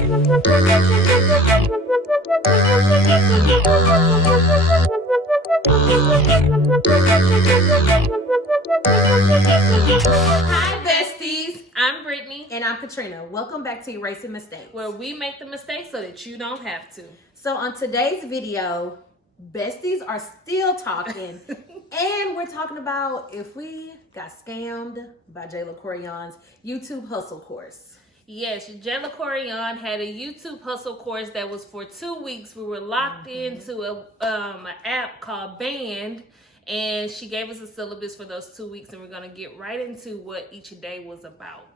Hi, besties. I'm Brittany. And I'm Katrina. Welcome back to Erasing Mistakes, where we make the mistakes so that you don't have to. So on today's video, besties are still talking. And we're talking about if we got scammed by Jayla Koriyan's YouTube hustle course. Yes, Jayla Koriyan had a YouTube hustle course that was for 2 weeks. We were locked into an app called Band, and she gave us a syllabus for those 2 weeks, and we're going to get right into what each day was about.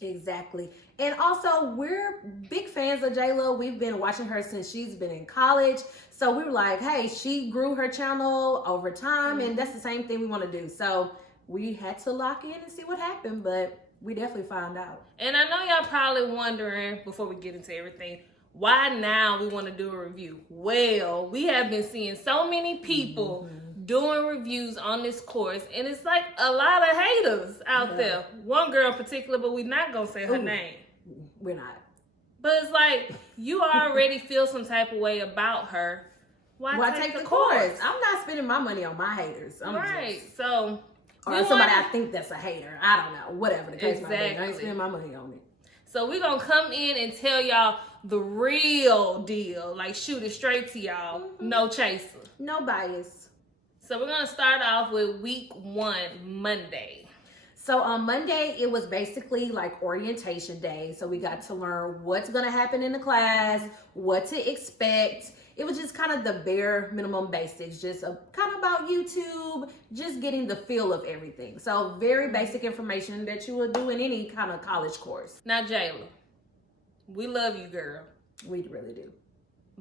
Exactly. And also, we're big fans of Jayla. We've been watching her since she's been in college. So we were like, hey, she grew her channel over time, and that's the same thing we want to do. So we had to lock in and see what happened, but we definitely found out. And I know y'all probably wondering, before we get into everything, why now we want to do a review? Well, we have been seeing so many people doing reviews on this course, and it's like a lot of haters out there. One girl in particular, but we're not going to say her name. We're not. But it's like, you already feel some type of way about her. Why take the course? I'm not spending my money on my haters. So... Or somebody I think that's a hater. I don't know. Whatever the case might be. I ain't spending my money on it. So we're going to come in and tell y'all the real deal. Like, shoot it straight to y'all. No chaser. No bias. So we're going to start off with week 1, Monday. So on Monday, it was basically like orientation day. So we got to learn what's going to happen in the class, what to expect. It was just kind of the bare minimum basics, just kind of about YouTube, just getting the feel of everything. So very basic information that you would do in any kind of college course. Now, Jayla, we love you, girl. We really do.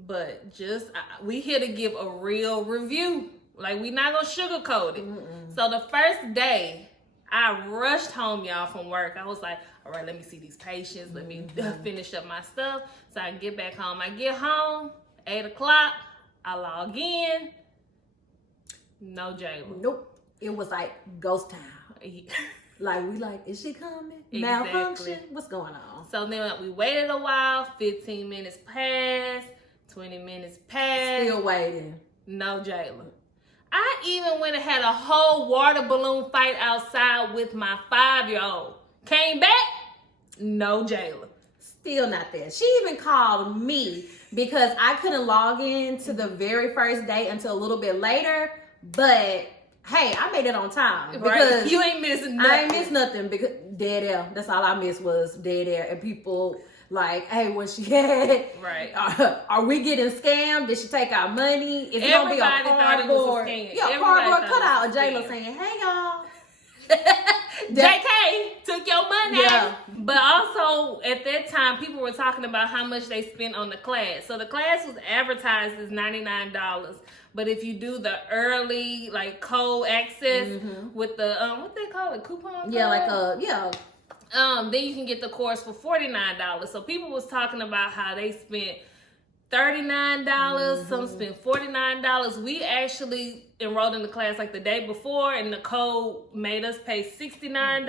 But just, we here to give a real review. Like, we not going to sugarcoat it. So the first day, I rushed home, y'all, from work. I was like, all right, let me see these patients. Let me finish up my stuff so I can get back home. I get home. 8 o'clock, I log in. No Jayla. Nope. It was like ghost town. Like, we like, is she coming? Exactly. Malfunction? What's going on? So then we waited a while. 15 minutes passed. 20 minutes passed. Still waiting. No Jayla. I even went and had a whole water balloon fight outside with my 5-year-old. Came back. No Jayla. Still not there. She even called me because I couldn't log in to the very first day until a little bit later. But hey, I made it on time because you ain't missing nothing. I ain't missed nothing because dead air. That's all I missed was dead air. And people like, hey, what's she at? Right. Are we getting scammed? Did she take our money? Is it gonna be a cardboard? Yeah, cardboard cutout of Jayla saying, hey y'all. JK took your money. Yeah. But also at that time, people were talking about how much they spent on the class. So the class was advertised as $99. But if you do the early, like, code access with the, what they call it, coupon code? Yeah, like then you can get the course for $49. So people was talking about how they spent $39, some spent $49. We actually enrolled in the class like the day before, and the code made us pay $69.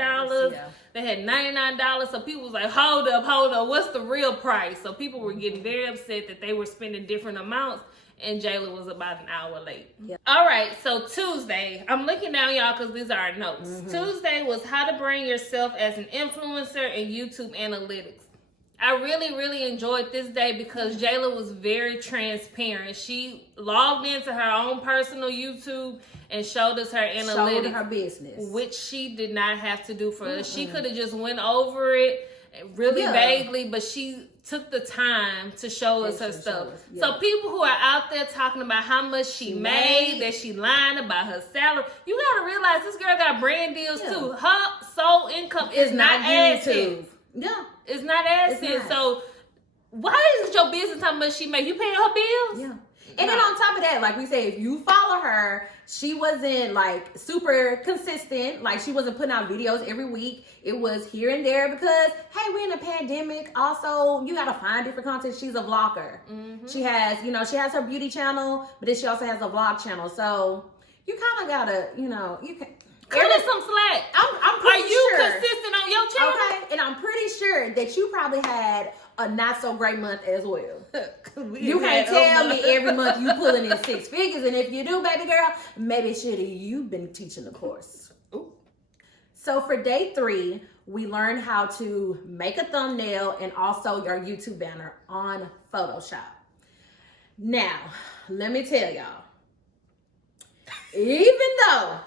Yeah. They had $99. So people was like, hold up, what's the real price? So people were getting very upset that they were spending different amounts, and Jayla was about an hour late. Yeah. All right, so Tuesday, I'm looking down, y'all, because these are our notes. Tuesday was how to brand yourself as an influencer in YouTube analytics. I really, really enjoyed this day because Jayla was very transparent. She logged into her own personal YouTube and showed us her analytics. Showed her business. Which she did not have to do for us. She could have just went over it really vaguely, but she took the time to show us her stuff. So people who are out there talking about how much she made, that she lying about her salary, you got to realize this girl got brand deals too. Her sole income is not YouTube. Yeah. It's not asking. So why is it your business how much she make? You paying her bills? Yeah. And then on top of that, like we say, if you follow her, she wasn't like super consistent. Like she wasn't putting out videos every week. It was here and there because, hey, we're in a pandemic. Also, you got to find different content. She's a vlogger. She has, she has her beauty channel, but then she also has a vlog channel. So you kind of got to, you can Cut us some slack. I'm Are pretty you sure. consistent on your channel? Okay, and I'm pretty sure that you probably had a not so great month as well. You can't tell me every month you pulling in 6 figures, and if you do, baby girl, maybe should have you been teaching the course. Ooh. So for day 3, we learned how to make a thumbnail and also your YouTube banner on Photoshop. Now, let me tell y'all, even though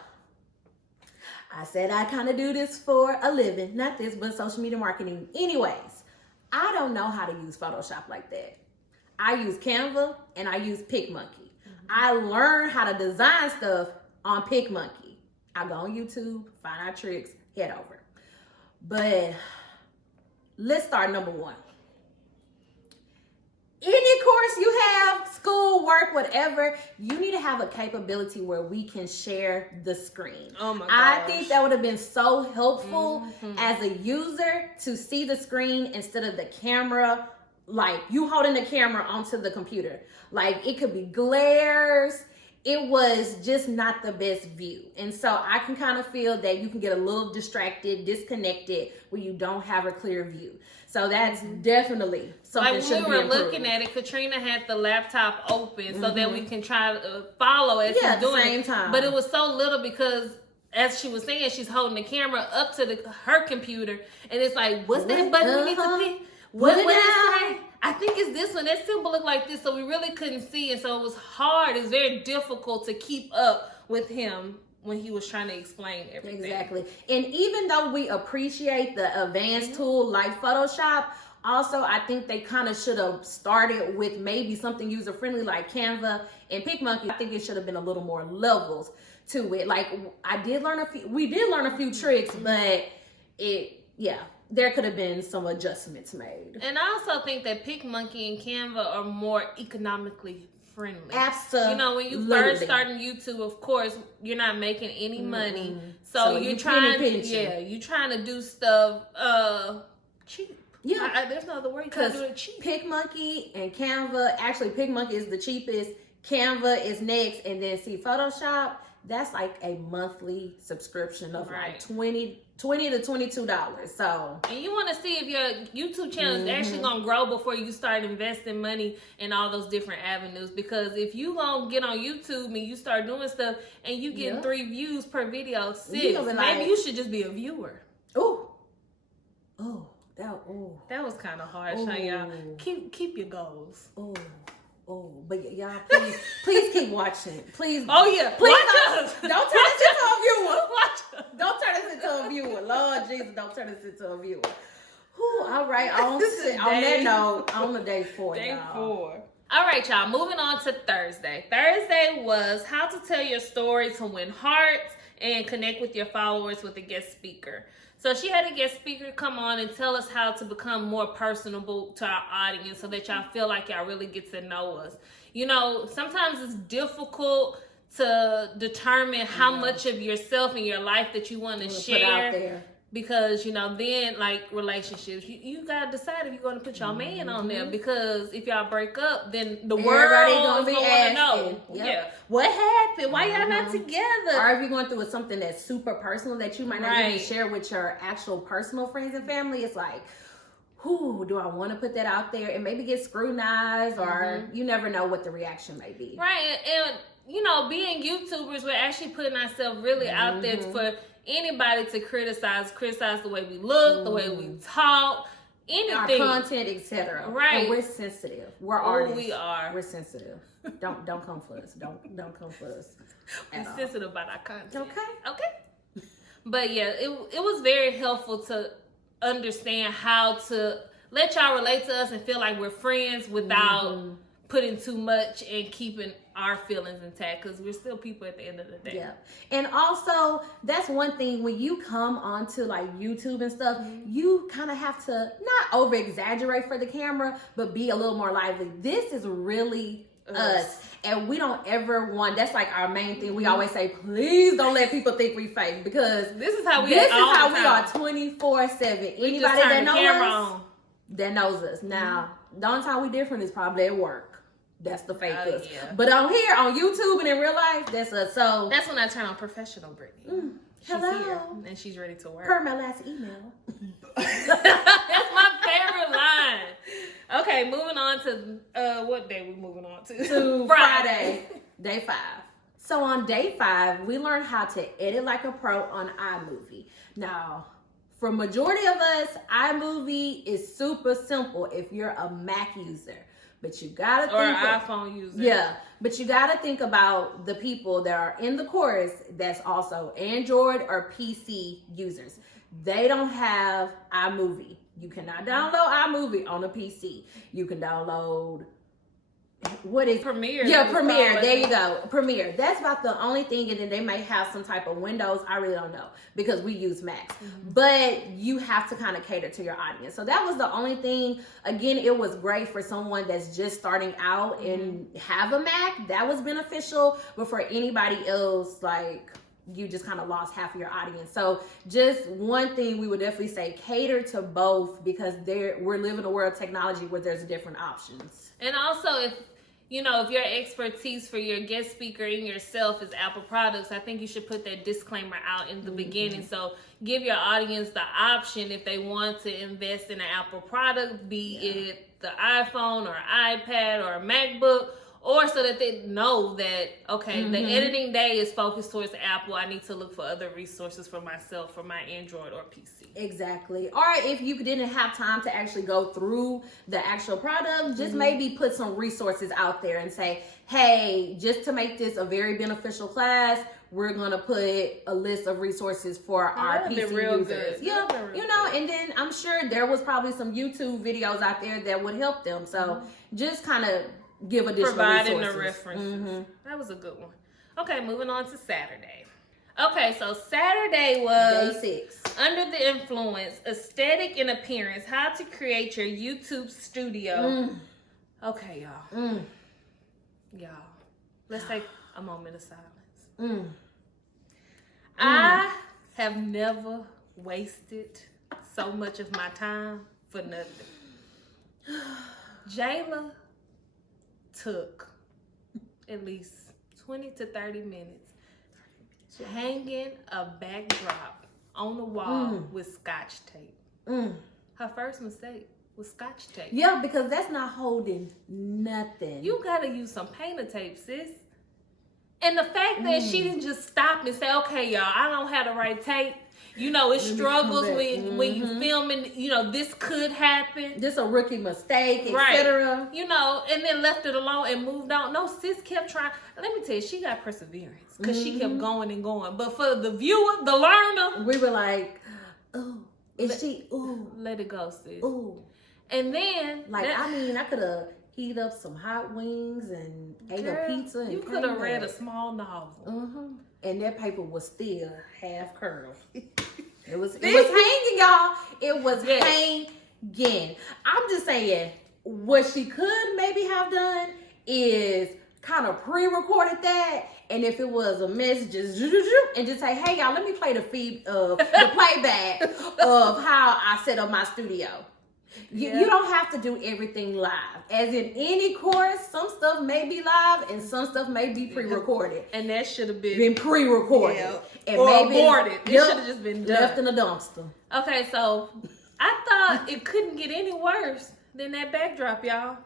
I said I kind of do this for a living, not this, but social media marketing. Anyways, I don't know how to use Photoshop like that. I use Canva and I use PicMonkey. I learned how to design stuff on PicMonkey. I go on YouTube, find out tricks, head over. But let's start number 1. Any course you have, school, work, whatever, you need to have a capability where we can share the screen. Oh my gosh. I think that would have been so helpful as a user to see the screen instead of the camera, like you holding the camera onto the computer. Like it could be glares. It was just not the best view. And so I can kind of feel that you can get a little distracted, disconnected when you don't have a clear view. So that's definitely something like should be when we were improved. looking at it, Katrina had the laptop open so that we can try to follow as Yeah, she's doing at the same it. time. But it was so little because, as she was saying, she's holding the camera up to her computer, and it's like, what's that button we need to pick? What is it? I think it's this one. That symbol looked like this, so we really couldn't see, and so it was hard. It's very difficult to keep up with him when he was trying to explain everything. Exactly. And even though we appreciate the advanced tool like Photoshop, also I think they kind of should have started with maybe something user-friendly like Canva and PicMonkey. I think it should have been a little more levels to it. Like we did learn a few tricks, but there could have been some adjustments made. And I also think that PicMonkey and Canva are more economically friendly. Absolutely. You know, when you first starting YouTube, of course, you're not making any money. So you're trying you're trying to do stuff cheap. Yeah. There's no other word. You try to do it cheap. PicMonkey and Canva, actually PicMonkey is the cheapest, Canva is next, and then see Photoshop, that's like a monthly subscription of like $20 to $22. So, and you want to see if your YouTube channel is actually gonna grow before you start investing money in all those different avenues. Because if you gonna get on YouTube and you start doing stuff and you get 3 views per video, maybe you should just be a viewer. That was kind of harsh, huh, y'all? Keep your goals. But y'all, please keep watching. Please. Oh yeah, please watch us. Don't turn us into a viewer. Watch us. Don't turn us into a viewer. Lord Jesus, don't turn us into a viewer. All right. On that note, on the day 4, Day 4. All right, y'all. Moving on to Thursday. Thursday was how to tell your story to win hearts and connect with your followers with a guest speaker. So she had a guest speaker come on and tell us how to become more personable to our audience so that y'all feel like y'all really get to know us. You know, sometimes it's difficult to determine how much of yourself and your life that you want to share. Put out there. Because, you know, then like relationships, you gotta decide if you're gonna put your man on there. Because if y'all break up, then the world gonna be wanna know. Yep. Yeah, what happened? Why y'all not together? Or if you're going through something that's super personal that you might not even share with your actual personal friends and family, it's like, do I want to put that out there and maybe get scrutinized, or you never know what the reaction may be. Right, and you know, being YouTubers, we're actually putting ourselves really out there for anybody to criticize the way we look, the way we talk, anything, our content, etc. Right. And we're sensitive. We're artists. We are. We're sensitive. Don't come for us. Don't come for us. We're sensitive about our content. Okay. But yeah, it was very helpful to understand how to let y'all relate to us and feel like we're friends without putting too much and keeping our feelings intact, because we're still people at the end of the day. Yeah. And also, that's one thing, when you come onto like YouTube and stuff, you kind of have to not over exaggerate for the camera, but be a little more lively. This is really us, and we don't ever want, that's like our main thing. We always say, please don't let people think we fake, because this is how we are 24/7. Anybody that knows us, that knows us. Now, the only time we different is probably at work. That's the fake us. Yeah. But on here, on YouTube and in real life, that's us. So that's when I turn on professional Brittany. Hello. here and she's ready to work. Per my last email. That's my favorite line. Okay, moving on to what day we moving on to? To Friday, day 5. So on day 5, we learned how to edit like a pro on iMovie. Now, for majority of us, iMovie is super simple if you're a Mac user. But you gotta think or an iPhone user. Yeah, but you gotta think about the people that are in the course that's also Android or PC users. They don't have iMovie. You cannot download iMovie on a PC. You can download what is Premiere? Yeah, Premiere. There you go. Premiere. That's about the only thing, and then they may have some type of Windows. I really don't know because we use Macs. But you have to kind of cater to your audience. So that was the only thing. Again, it was great for someone that's just starting out and have a Mac. That was beneficial. But for anybody else, like, you just kind of lost half of your audience. So just one thing we would definitely say, cater to both, because we're living in a world of technology where there's different options. And also, if your expertise for your guest speaker and yourself is Apple products, I think you should put that disclaimer out in the beginning. So give your audience the option if they want to invest in an Apple product, be it the iPhone or iPad or a MacBook, or so that they know that, okay, the editing day is focused towards Apple. I need to look for other resources for myself, for my Android or PC. Exactly. Or if you didn't have time to actually go through the actual product, just maybe put some resources out there and say, hey, just to make this a very beneficial class, we're going to put a list of resources for our PC users. Good. Yeah, and then I'm sure there was probably some YouTube videos out there that would help them. So just kind of give additional providing resources. the references. That was a good one. Okay, moving on to Saturday. Okay, so Saturday was day 6. Under the Influence, Aesthetic and Appearance, How to Create Your YouTube Studio. Okay, y'all. Y'all, let's take a moment of silence. I have never wasted so much of my time for nothing. Jayla took at least 20 to 30 minutes hanging a backdrop on the wall with Scotch tape. Her first mistake was Scotch tape. Yeah, because that's not holding nothing. You gotta use some painter tape, sis. And the fact that she didn't just stop and say, okay, y'all, I don't have the right tape. It struggles when you filming, this could happen. Just a rookie mistake, etc. And then left it alone and moved on. No, sis kept trying. Let me tell you, she got perseverance because she kept going and going. But for the viewer, the learner, we were like, oh, let it go, sis. Ooh. And then, I could have heated up some hot wings and ate a pizza. And you could have read a small novel. And that paper was still half curled. It was hanging, y'all. It was hanging. I'm just saying, what she could maybe have done is kind of pre-recorded that. And if it was a mess, just say, hey, y'all, let me play the playback of how I set up my studio. You don't have to do everything live. As in any course, some stuff may be live and some stuff may be pre-recorded. And that should have been pre-recorded. And or aborted. It should have just been done. Left in the dumpster. Okay, so I thought it couldn't get any worse than that backdrop, y'all.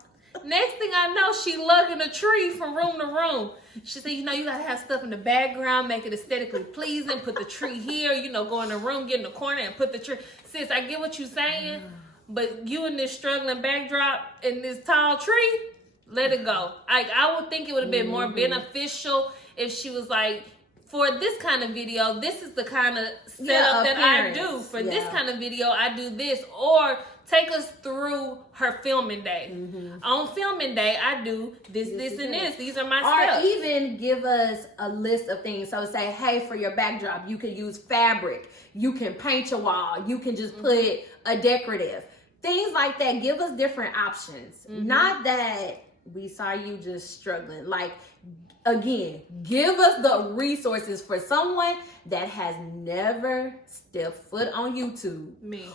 Next thing I know, she lugging a tree from room to room. She said, you gotta have stuff in the background, make it aesthetically pleasing, put the tree here, go in the room, get in the corner and put the tree. Sis, I get what you're saying. But you in this struggling backdrop in this tall tree, let it go. I would think it would have been more beneficial if she was like, for this kind of video, this is the kind of setup that I do. For this kind of video, I do this. Or take us through her filming day. On filming day, I do this, and this. These are my steps. Or even give us a list of things. So say, hey, for your backdrop, you can use fabric. You can paint your wall. You can just put a decorative. Things like that. Give us different options. Not that we saw you just struggling. Like, again, give us the resources for someone that has never stepped foot on YouTube. Me.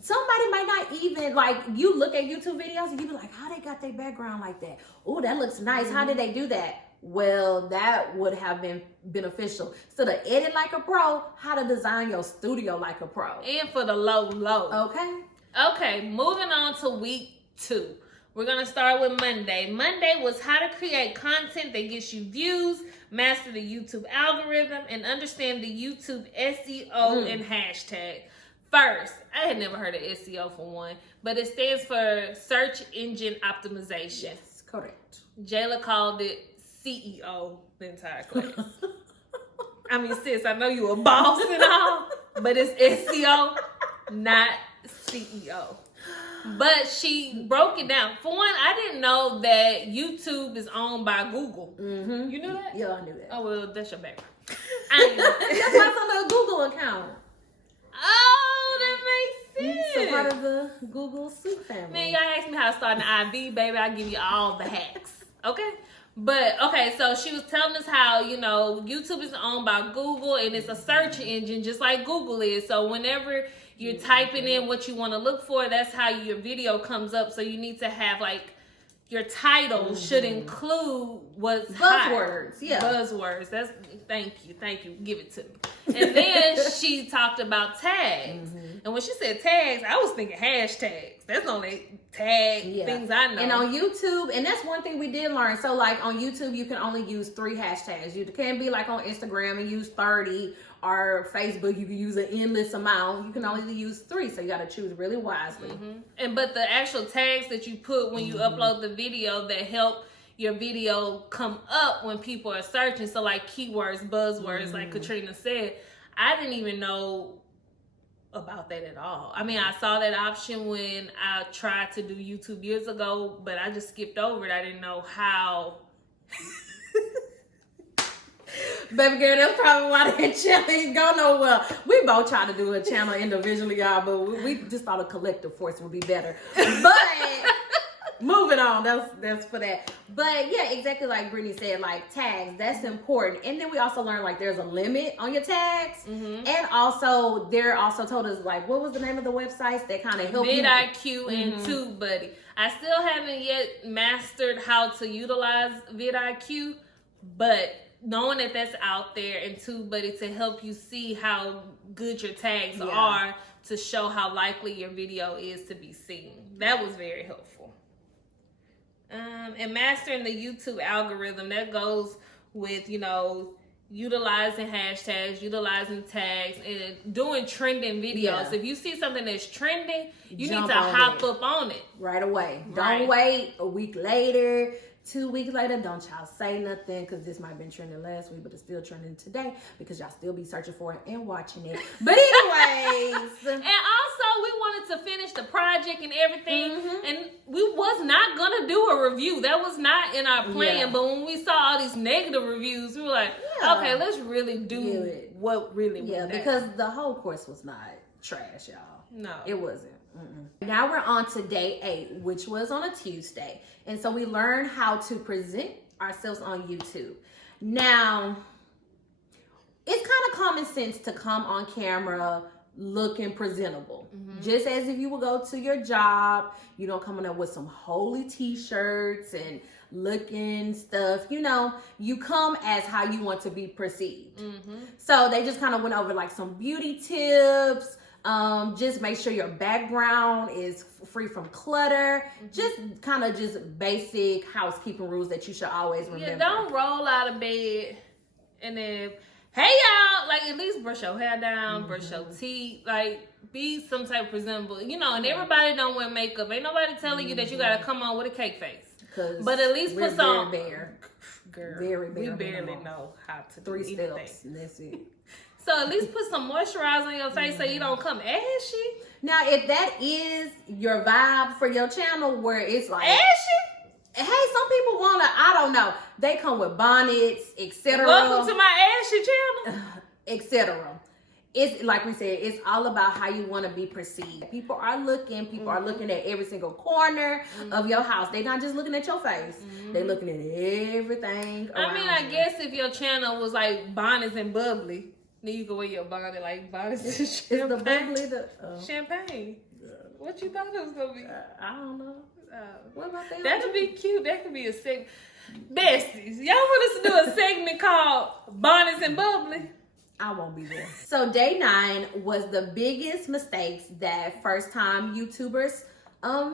Somebody might not even, you look at YouTube videos and you be like, how they got their background like that? Oh, that looks nice. How did they do that? Well, that would have been beneficial. So to edit like a pro, how to design your studio like a pro. And for the low. Okay. Okay, moving on to week 2. We're going to start with Monday. Monday was how to create content that gets you views, master the YouTube algorithm, and understand the YouTube SEO and hashtag. First, I had never heard of SEO for one, but it stands for Search Engine Optimization. Yes, correct. Jayla called it CEO the entire class. I mean, sis, I know you a boss and all, but it's SEO, not CEO. But she broke it down. For one, I didn't know that YouTube is owned by Google. Mm-hmm. You knew that? Yeah, I knew that. Oh, well, that's your background. I didn't know that. That's why it's on the Google account. Oh, that makes sense. So part of the Google Soup family. Man, y'all asked me how to start an IV, baby. I'll give you all the hacks. Okay? But, okay, so she was telling us how, you know, YouTube is owned by Google and it's a search engine just like Google is. So whenever you're typing in what you want to look for, that's how your video comes up. So you need to have, like, your title should include what's buzzwords. hot. Yeah. Buzzwords. That's thank you. Give it to me. And then she talked about tags. And when she said tags, I was thinking hashtags. That's the only tag things I know. And on YouTube, and that's one thing we did learn. So like on YouTube, you can only use 3 hashtags. You can't be like on Instagram and use 30, or Facebook, you can use an endless amount. You can only use 3, so you got to choose really wisely. But the actual tags that you put when you upload the video that help your video come up when people are searching. So like keywords, buzzwords, like Katrina said, I didn't even know about that at all. I mean, I saw that option when I tried to do YouTube years ago, but I just skipped over it. I didn't know how. Baby girl, that's probably why that channel ain't go nowhere. We both try to do a channel individually, y'all, but we just thought a collective force would be better. But moving on, that's for that. But yeah, exactly like Brittany said, like tags, that's important. And then we also learned like there's a limit on your tags. And also, they're also told us like, what was the name of the websites that kind of help you? vidIQ and TubeBuddy. I still haven't yet mastered how to utilize vidIQ, but knowing that that's out there and TubeBuddy to help you see how good your tags are to show how likely your video is to be seen. That was very helpful. And mastering the YouTube algorithm, that goes with, you know, utilizing hashtags, utilizing tags, and doing trending videos. If you see something that's trending, you need to hop up on it. Right away. Don't wait a week later, 2 weeks later, don't y'all say nothing, because this might have been trending last week, but it's still trending today because y'all still be searching for it and watching it. But anyways. And also, we wanted to finish the project and everything, and we was not going to do a review. That was not in our plan, but when we saw all these negative reviews, we were like, okay, let's really do what really went down. Because the whole course was not trash, y'all. No. It wasn't. Now we're on to day 8, which was on a Tuesday. And so we learned how to present ourselves on YouTube. Now, it's kind of common sense to come on camera looking presentable. Just as if you would go to your job, you don't come in there with some holy t-shirts and looking stuff. You know, you come as how you want to be perceived. So they just kind of went over like some beauty tips. Just make sure your background is free from clutter. Just kind of just basic housekeeping rules that you should always remember. Yeah, don't roll out of bed and then, hey y'all, like at least brush your hair down, brush your teeth, like be some type of presentable, you know, and everybody don't wear makeup. Ain't nobody telling you that you gotta come on with a cake face. But at least put some. Girl, very bare. We barely know how to do 3 anything. steps, and that's it. So at least put some moisturizer on your face so you don't come ashy. Now, if that is your vibe for your channel, where it's like ashy, hey, some people wanna, I don't know, they come with bonnets, etc. Welcome to my ashy channel, etc. It's like we said, it's all about how you want to be perceived. People are looking. People are looking at every single corner of your house. They're not just looking at your face. They're looking at everything around I mean, I guess if your channel was like bonnets and bubbly, then you could wear your bonnet like bonnets and champagne. Is the bubbly the champagne? What you thought it was gonna be? I don't know. What about that? That could be cute. That could be a sick. Besties, y'all want us to do a segment called Bonnets and Bubbly? I won't be there. So day 9 was the biggest mistakes that first time YouTubers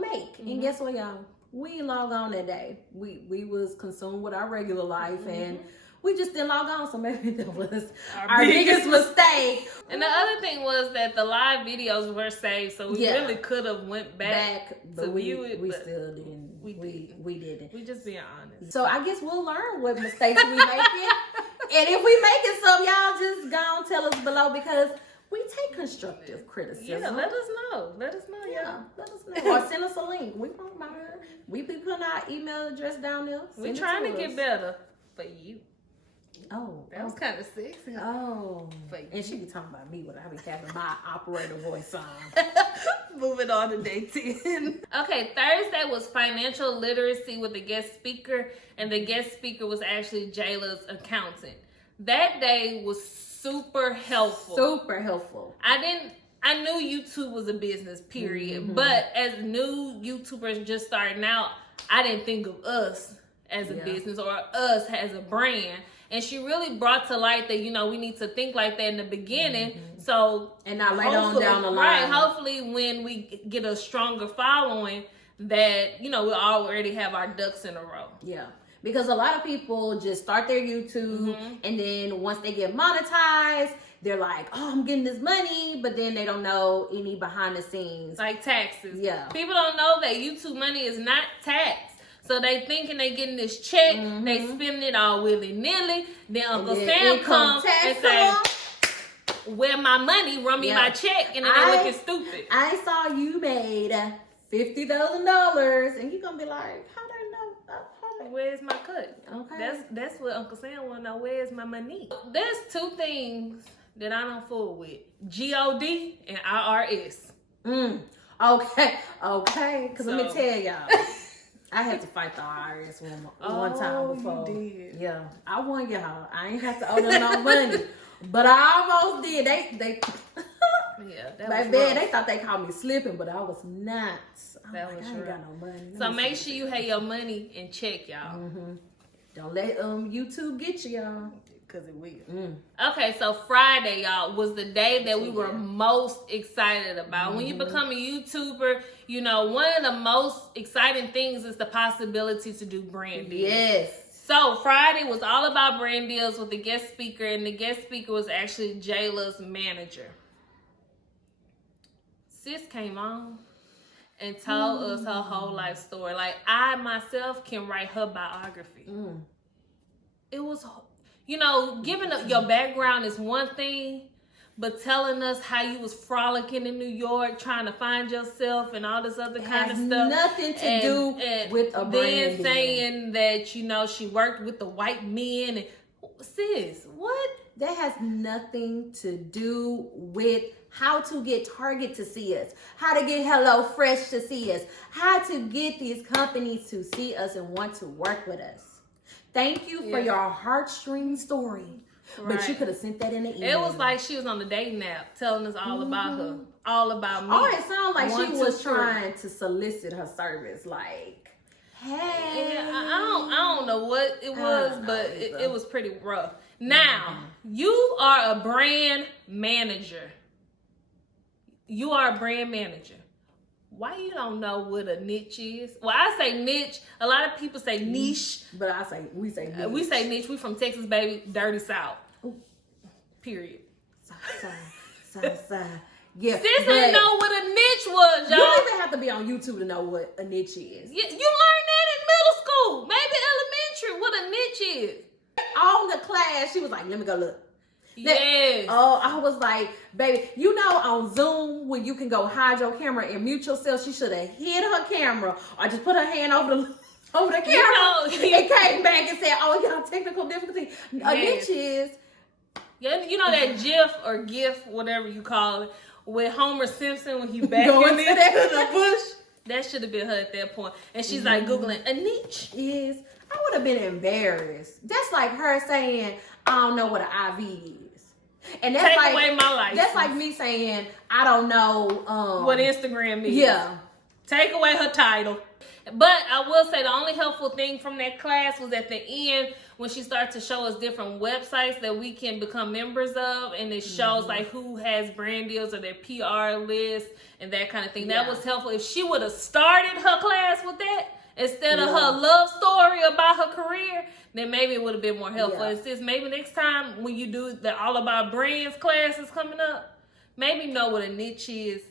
make. And guess what, y'all? We didn't log on that day. We was consumed with our regular life and we just didn't log on. So maybe that was our biggest mistake. And the other thing was that the live videos were saved, so we really could have went back to view it. We still didn't. We didn't. We just being honest. So I guess we'll learn what mistakes we making. And if we making some, y'all just go and tell us below because we take constructive criticism. Yeah, let us know. Let us know, y'all. Let us know. Or send us a link. We won't mind. We be putting our email address down there. We're trying to get better for you. Oh, that was kind of sexy. Oh, and she be talking about me when I be having my operator voice on. Moving on to day 10. Okay, Thursday was financial literacy with a guest speaker, and the guest speaker was actually Jayla's accountant. That day was super helpful. Super helpful. I knew YouTube was a business, period. But as new YouTubers just starting out, I didn't think of us as a business or us as a brand. And she really brought to light that, we need to think like that in the beginning. So, and not later on down the line. Right. Hopefully when we get a stronger following that, we already have our ducks in a row. Yeah. Because a lot of people just start their YouTube and then once they get monetized, they're like, oh, I'm getting this money, but then they don't know any behind the scenes. Like taxes. Yeah. People don't know that YouTube money is not taxed. So they thinking they getting this check, they spending it all willy-nilly. Then Uncle Sam comes and say, where my money, run me my check, and then they looking stupid. I saw you made $50,000, and you're going to be like, how do I know? Where's my cut? Okay. That's what Uncle Sam want to know. Where's my money? There's 2 things that I don't fool with. G-O-D and IRS. Okay. Because let me tell y'all. I had to fight the IRS one time before. You did. Yeah. I won y'all. I ain't have to owe them no money. But I almost did. They that was bad. They thought they called me slipping, but I was not. I ain't got no money. So make sure you have your money in check, y'all. Don't let YouTube get you, y'all. Because it will. Okay, so Friday, y'all, was the day that we were most excited about. When you become a YouTuber, one of the most exciting things is the possibility to do brand deals. Yes. So Friday was all about brand deals with the guest speaker, and the guest speaker was actually Jayla's manager. Sis came on and told us her whole life story. Like, I myself can write her biography. It was... giving up your background is one thing, but telling us how you was frolicking in New York, trying to find yourself and all this other kind of stuff. Nothing to do with a brand then deal. saying that, she worked with the white men. And, sis, what? That has nothing to do with how to get Target to see us, how to get HelloFresh to see us, how to get these companies to see us and want to work with us. Thank you for your heartstring story. Right. But you could have sent that in the email. It was like she was on the dating app telling us all about her. All about me. Oh, it sounded like she was trying to solicit her service. Like, hey. Yeah, I don't know what it was, but it was pretty rough. Now, you are a brand manager. You are a brand manager. Why you don't know what a niche is? Well, I say niche. A lot of people say niche. But we say niche. We say niche. We from Texas, baby. Dirty South. Period. South. Yeah. Sis didn't know what a niche was, y'all. You don't even have to be on YouTube to know what a niche is. You learned that in middle school. Maybe elementary, what a niche is. On the class, she was like, let me go look. Yes. Oh, I was like, baby, on Zoom when you can go hide your camera and mute yourself, she should have hid her camera or just put her hand over the camera and came back and said, oh, y'all technical difficulty. A niche is. Yeah, that GIF or GIF, whatever you call it, with Homer Simpson when he back going into the bush. That should have been her at that point. And she's like Googling, a niche is. I would have been embarrassed. That's like her saying, I don't know what an IV is. And that's Take away my life. That's like me saying, I don't know what Instagram is. Yeah. Take away her title. But I will say the only helpful thing from that class was at the end when she started to show us different websites that we can become members of, and it shows like who has brand deals or their PR list and that kind of thing. That was helpful. If she would have started her class with that instead of her love story about her career, then maybe it would have been more helpful. It's just maybe next time when you do the All About Brands classes coming up, maybe know what a niche is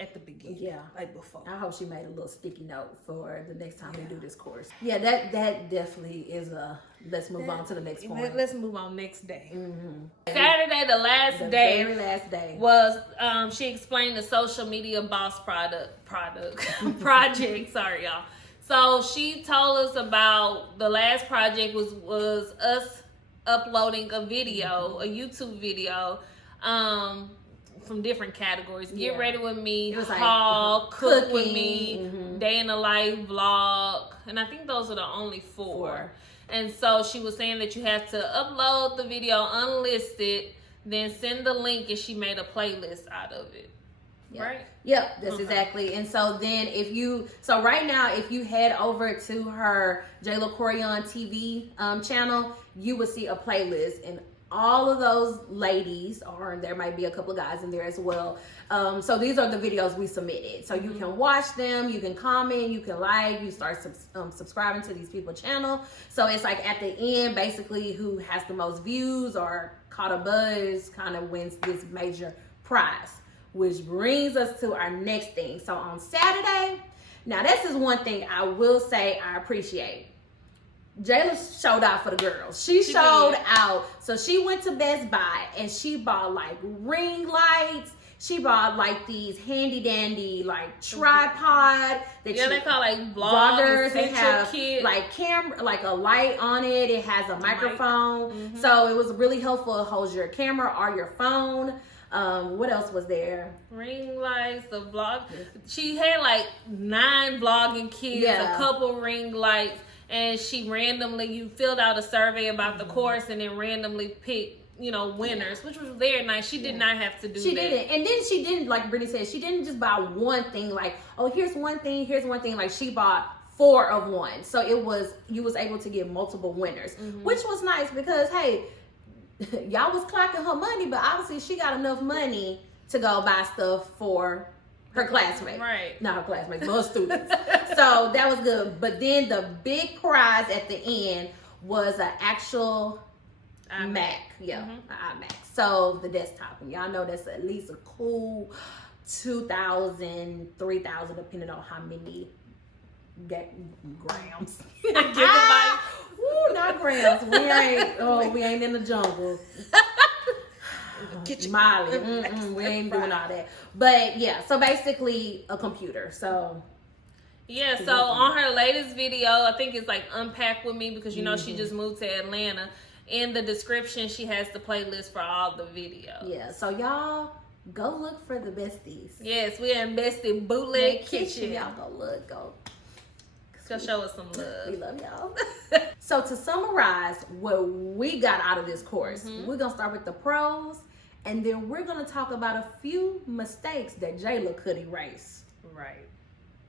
at the beginning. Yeah, like before. I hope she made a little sticky note for the next time we do this course. Yeah, that definitely is a. Let's move on to the next point. Let's move on next day. Saturday, the last day, very last day was she explained the social media boss project. Sorry, y'all. So she told us about the last project was us uploading a video, a YouTube video. From different categories. Get ready with me, haul, cook with me, day in the life, vlog, and I think those are the only four. And so she was saying that you have to upload the video unlisted, then send the link, and she made a playlist out of it. Right? Yep, that's exactly. And so then right now, if you head over to her Jayla Koriyan TV channel, you will see a playlist, and all of those ladies, or there might be a couple of guys in there as well. So these are the videos we submitted. So you can watch them, you can comment, you can like, you start subscribing to these people's channel. So it's like at the end, basically who has the most views or caught a buzz kind of wins this major prize, which brings us to our next thing. So on Saturday, now this is one thing I will say I appreciate. Jayla showed out for the girls. She showed out. So she went to Best Buy and she bought like ring lights. She bought like these handy dandy like tripod. They call like vloggers. They have kit. Like camera, like a light on it. It has a microphone. So it was really helpful. It holds your camera or your phone. What else was there? Ring lights, the vlog. She had like 9 vlogging kits, a couple ring lights. And she randomly, you filled out a survey about the course and then randomly picked, winners, which was very nice. She did not have to do that. She didn't. And then she didn't, like Brittany said, she didn't just buy one thing, like, oh, here's one thing. Like she bought 4 of one. So you was able to get multiple winners, which was nice because, hey, y'all was clocking her money, but obviously she got enough money to go buy stuff for her classmates. Right. Not her classmates, but her students. So that was good. But then the big prize at the end was an actual Mac. Yeah, an iMac. So the desktop. And y'all know that's at least a cool 2,000, 3,000, depending on how many grams. Gigabytes. Ooh, not grams. We ain't in the jungle. Molly, we ain't doing all that. But yeah, so basically a computer. So yeah, so on her latest video, I think it's like Unpack with me because she just moved to Atlanta. In the description, she has the playlist for all the videos. Yeah, so y'all go look for the Besties. Yes, we're in Bestie Bootleg Kitchen. Y'all go Show us some love. We love y'all. So to summarize what we got out of this course, we're gonna start with the pros, and then we're gonna talk about a few mistakes that Jayla could erase. Right.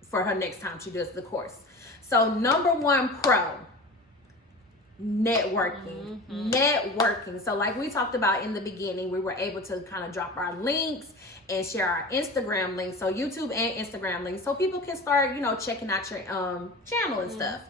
For her next time she does the course. So number 1 pro, networking. Networking. So like we talked about in the beginning, we were able to kind of drop our links and share our Instagram links. So YouTube and Instagram links. So people can start, checking out your channel and stuff.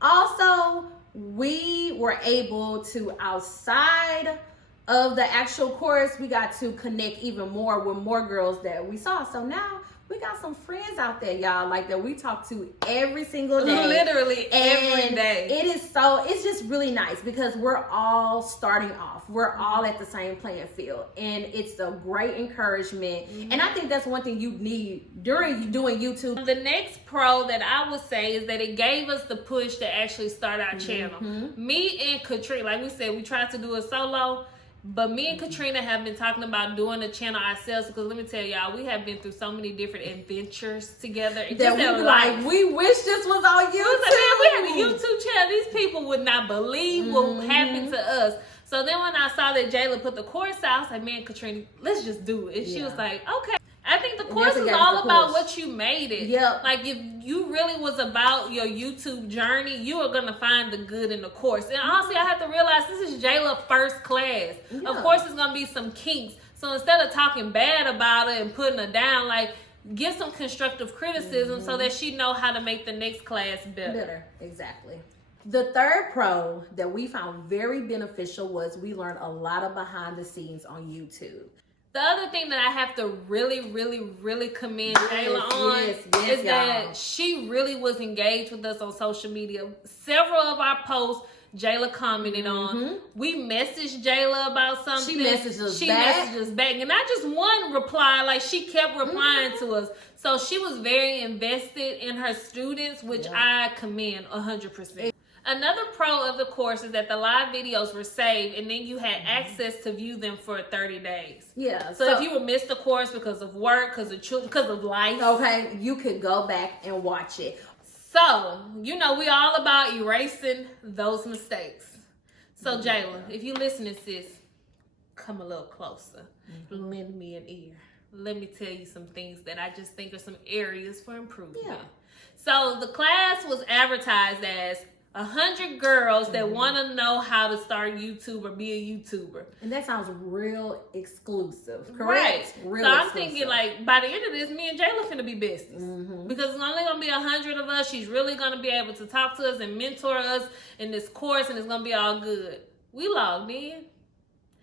Also, we were able to, outside of the actual course, we got to connect even more with more girls that we saw. So now we got some friends out there, y'all, like that we talk to every single day. Literally every day. It's just really nice because we're all starting off. We're all at the same playing field. And it's a great encouragement. And I think that's one thing you need during doing YouTube. The next pro that I would say is that it gave us the push to actually start our channel. Me and Katrina, like we said, we tried to do it solo. But me and Katrina have been talking about doing a channel ourselves because let me tell y'all, we have been through so many different adventures together. We wish this was on YouTube. We have a YouTube channel. These people would not believe what happened to us. So then when I saw that Jayla put the course out, I was like, man, Katrina, let's just do it. And she was like, okay. I think the course is all about what you made it. Yep. Like if you really was about your YouTube journey, you are gonna find the good in the course. And honestly, I have to realize this is Jayla's first class. Yeah. Of course, it's gonna be some kinks. So instead of talking bad about it and putting her down, like give some constructive criticism so that she know how to make the next class better. Exactly. The third pro that we found very beneficial was we learned a lot of behind the scenes on YouTube. The other thing that I have to really commend Jayla on is that she really was engaged with us on social media. Several of our posts, Jayla commented on. We messaged Jayla about something. She messaged us back. And not just one reply, like she kept replying to us. So she was very invested in her students, which I commend 100%. Another pro of the course is that the live videos were saved and then you had access to view them for 30 days. Yeah. So if you would miss the course because of work, because of children, because of life. Okay, you could go back and watch it. So, you know, we all about erasing those mistakes. So Jayla, if you listening, sis, come a little closer. Lend me an ear. Let me tell you some things that I just think are some areas for improvement. Yeah. So the class was advertised as 100 girls that want to know how to start YouTube or be a YouTuber. And that sounds real exclusive, correct? Right. Real so I'm exclusive. thinking like by the end of this, me and Jayla finna be besties. Because it's only going to be 100 of us. She's really going to be able to talk to us and mentor us in this course and it's going to be all good. We logged in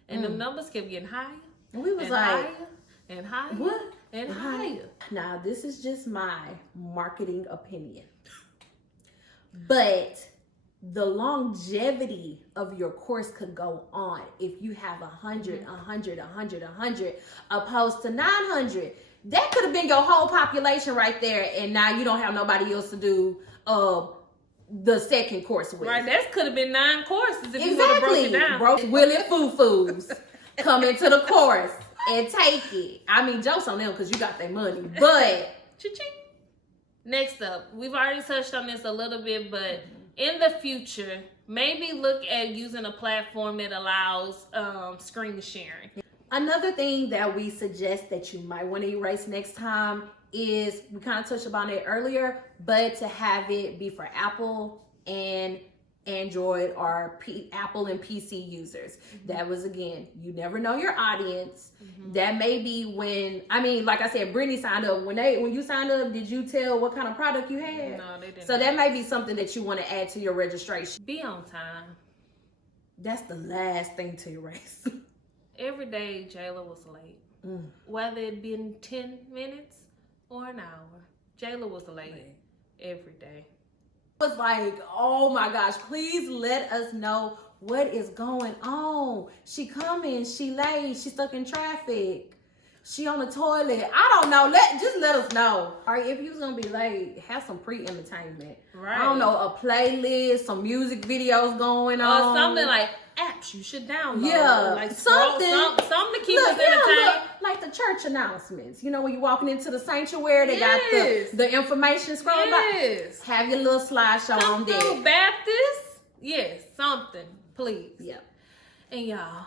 and the numbers kept getting higher. And we was and like, higher and higher. What? And higher. Now, this is just my marketing opinion. But the longevity of your course could go on if you have 100, 100, opposed to 900. That could have been your whole population right there, and now you don't have nobody else to do the second course with. Right, that could have been 9 courses if you would have broke it down. Willie Foo-Foos come into the course and take it. I mean, jokes on them because you got their money, but Cha-ching. Next up, we've already touched on this a little bit, but in the future, maybe look at using a platform that allows screen sharing. Another thing that we suggest that you might want to erase next time is, we kind of touched upon it earlier, but to have it be for Apple and Android or Apple and PC users. That was, again, you never know your audience. That may be when, I mean, like I said, Brittany signed up. When you signed up, did you tell what kind of product you had? No, they didn't. So that may be something that you want to add to your registration. Be on time. That's the last thing to erase. Every day, Jayla was late. Whether it been 10 minutes or an hour, Jayla was late every day. Was like, oh my gosh, please let us know what is going on. She coming, she late, she stuck in traffic, she on the toilet. I don't know. Just let us know. Or if you're gonna be late, have some pre-entertainment. Right. I don't know, a playlist, some music videos going on. Or something like apps you should download. Yeah, like something to keep us entertained. Like the church announcements. You know, when you're walking into the sanctuary, they got the information scrolling by. Have your little slideshow on there. Baptist? Yes, something, please. Yep. And y'all,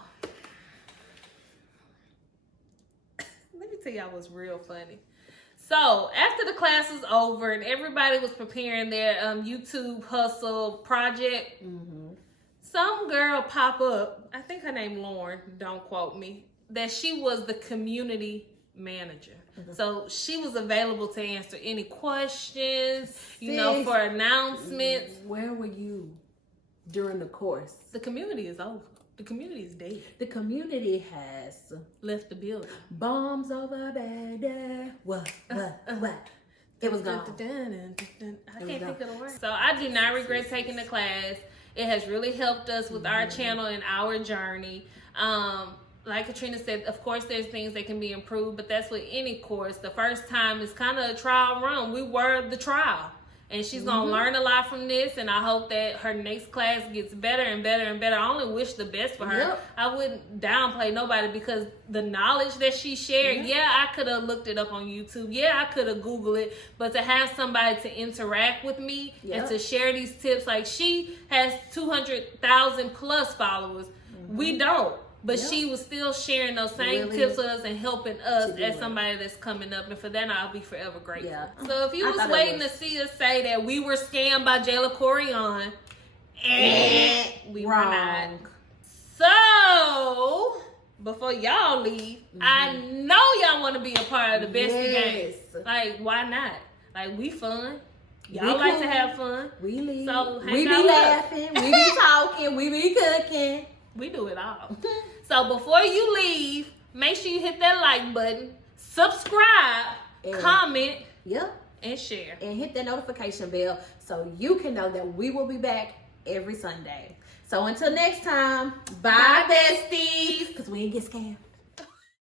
let me tell y'all what's real funny. So after the class was over and everybody was preparing their YouTube hustle project, some girl pop up, I think her name Lauren, don't quote me, that she was the community manager. So she was available to answer any questions, you know, for announcements. Where were you during the course? The community is over. The community is dead. The community has left the building. Bombs over Baghdad. What? It was gone. I can't think of the word. So I do not regret taking the class. It has really helped us with our channel and our journey. Like Katrina said, of course, there's things that can be improved, but that's with any course. The first time is kind of a trial run. We were the trial. And she's going to learn a lot from this, and I hope that her next class gets better and better and better. I only wish the best for her. I wouldn't downplay nobody because the knowledge that she shared, I could have looked it up on YouTube. I could have Googled it. But to have somebody to interact with me and to share these tips, like she has 200,000 plus followers. We don't. But she was still sharing those same tips with us and helping us as somebody that's coming up. And for that, I'll be forever grateful. Yeah. So if you was waiting to see us say that we were scammed by Jayla Koriyan, we were not. So, before y'all leave, I know y'all want to be a part of the Bestie Gang. Like, why not? Like, we fun. Y'all like to have fun. We leave. So we be laughing. We be talking. We be cooking. We do it all. So before you leave, make sure you hit that like button, subscribe, comment, and share. And hit that notification bell so you can know that we will be back every Sunday. So until next time, bye besties. Because we ain't get scammed.